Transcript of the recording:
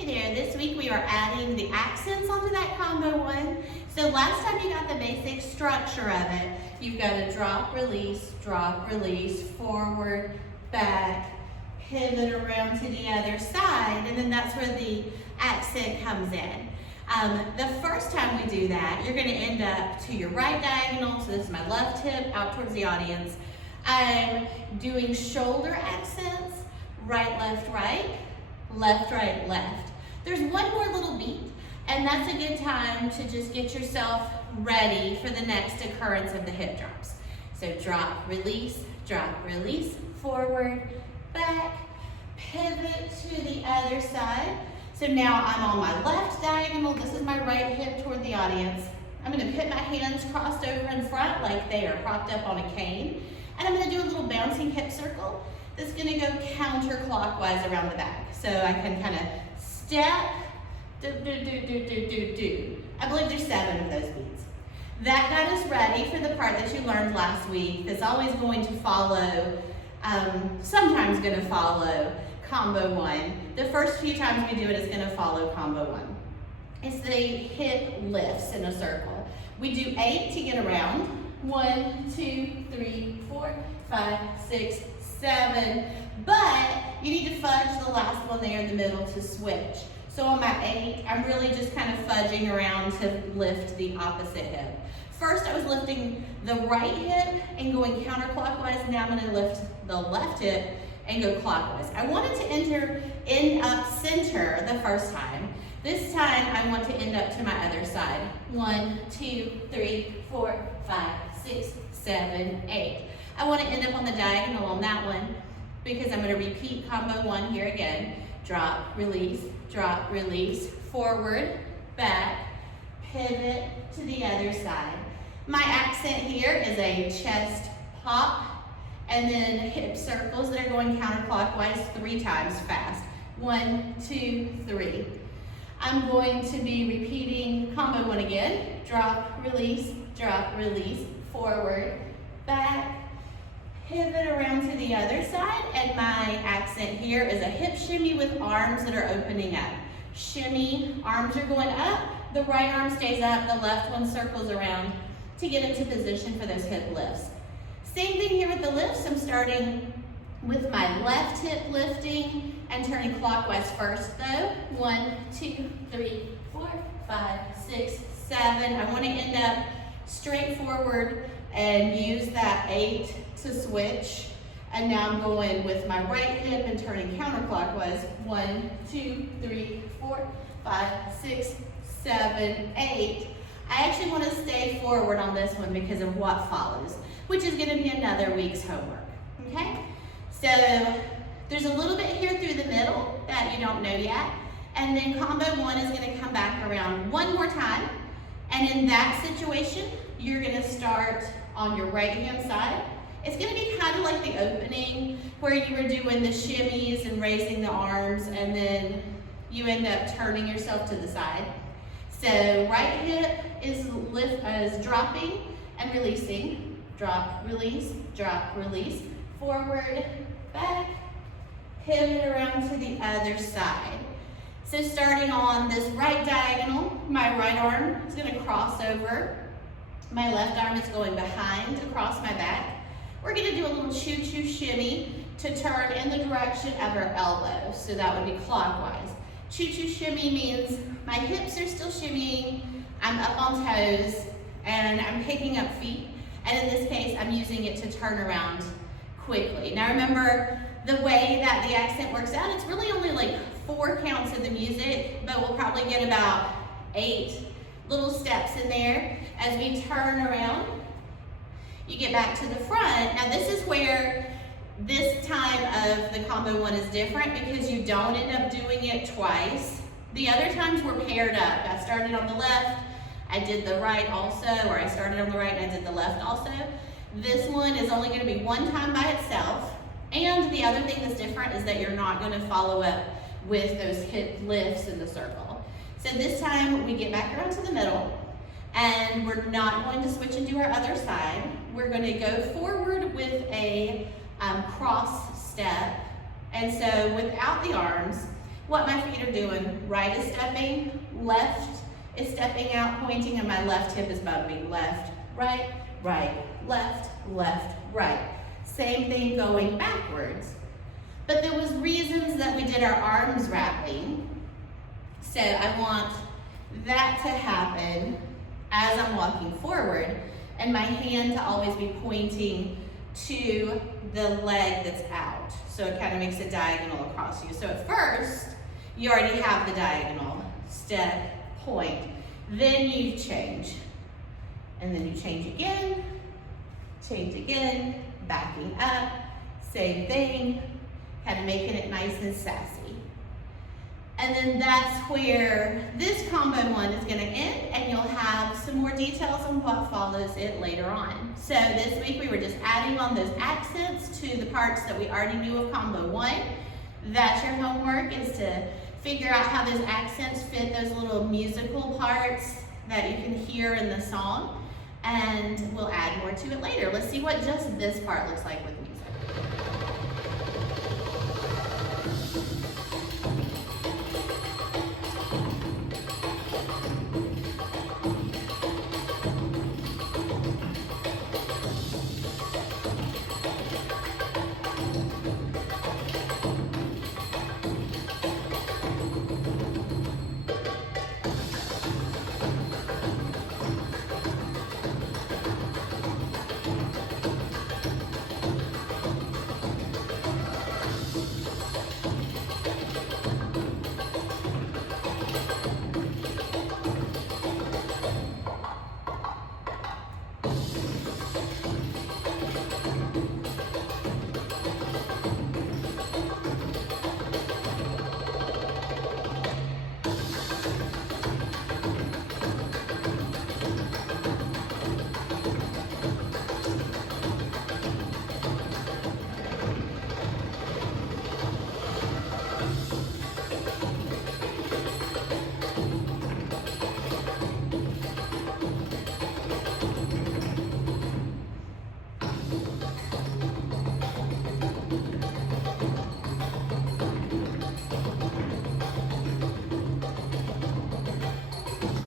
Hey there, this week we are adding the accents onto that combo one. So last time you got the basic structure of it. You've got a drop, release, forward, back, pivot around to the other side, and then that's where the accent comes in. The first time we do that, you're gonna end up to your right diagonal, so this is my left hip out towards the audience. I'm doing shoulder accents, right, left, right, left. There's one more little beat, and that's a good time to just get yourself ready for the next occurrence of the hip drops. So drop, release, forward, back, pivot to the other side. So now I'm on my left diagonal, this is my right hip toward the audience. I'm gonna put my hands crossed over in front like they are propped up on a cane, and I'm gonna do a little bouncing hip circle that's gonna go counterclockwise around the back. So I can kind of step, do. I believe there's 7 of those beats. That got us ready for the part that you learned last week that's always going to follow, sometimes gonna follow combo 1. The first few times we do it, it's gonna follow combo 1. It's the hip lifts in a circle. We do 8 to get around. 1, 2, 3, 4, 5, 6, 7, but you need to fudge the last one there in the middle to switch. So on my 8, I'm really just kind of fudging around to lift the opposite hip. First I was lifting the right hip and going counterclockwise, now I'm gonna lift the left hip and go clockwise. I wanted to end up center the first time. This time I want to end up to my other side. 1, 2, 3, 4, 5, 6, 7, 8. I want to end up on the diagonal on that one because I'm going to repeat combo 1 here again. Drop, release, forward, back, pivot to the other side. My accent here is a chest pop and then hip circles that are going counterclockwise 3 times fast. 1, 2, 3. I'm going to be repeating combo 1 again. Drop, release, forward, back, pivot around to the other side, and my accent here is a hip shimmy with arms that are opening up. Shimmy, arms are going up, the right arm stays up, the left one circles around to get into position for those hip lifts. Same thing here with the lifts. I'm starting with my left hip lifting and turning clockwise first though. 1, 2, 3, 4, 5, 6, 7. I want to end up straight forward and use that 8 to switch. And now I'm going with my right hip and turning counterclockwise. 1, 2, 3, 4, 5, 6, 7, 8. I actually want to stay forward on this one because of what follows, which is going to be another week's homework. Okay? So there's a little bit here through the middle that you don't know yet. And then combo 1 is going to come back around one more time. And in that situation, you're going to start on your right hand side. It's going to be kind of like the opening where you were doing the shimmies and raising the arms, and then you end up turning yourself to the side. So right hip is dropping and releasing. Drop, release, forward, back, pivot around to the other side. So starting on this right diagonal, my right arm is going to cross over. My left arm is going behind across my back. We're going to do a little choo-choo shimmy to turn in the direction of our elbow. So that would be clockwise. Choo-choo shimmy means my hips are still shimmying, I'm up on toes, and I'm picking up feet. And in this case, I'm using it to turn around quickly. Now remember, the way that the accent works out, it's really only like 4 counts of the music, but we'll probably get about 8 little steps in there. As we turn around, you get back to the front. Now this is where this time of the combo 1 is different because you don't end up doing it twice. The other times were paired up. I started on the left, I did the right also, or I started on the right and I did the left also. This one is only going to be 1 time by itself. And the other thing that's different is that you're not going to follow up with those hip lifts in the circle. So this time we get back around to the middle, and we're not going to switch and do our other side. We're going to go forward with a cross step. And so without the arms, what my feet are doing. Right is stepping, left is stepping out, pointing, and my left hip is bumping. Left, right, left, right. Same thing going backwards. But there was reasons that we did our arms wrapping. So I want that to happen as I'm walking forward, and my hand to always be pointing to the leg that's out. So it kind of makes a diagonal across you. So at first, you already have the diagonal, step, point. Then you change. And then you change again, backing up, same thing, kind of making it nice and sassy. And then that's where this combo one is gonna end, and you'll have some more details on what follows it later on. So this week we were just adding on those accents to the parts that we already knew of combo one. That's your homework, is to figure out how those accents fit those little musical parts that you can hear in the song. And we'll add more to it later. Let's see what just this part looks like with music.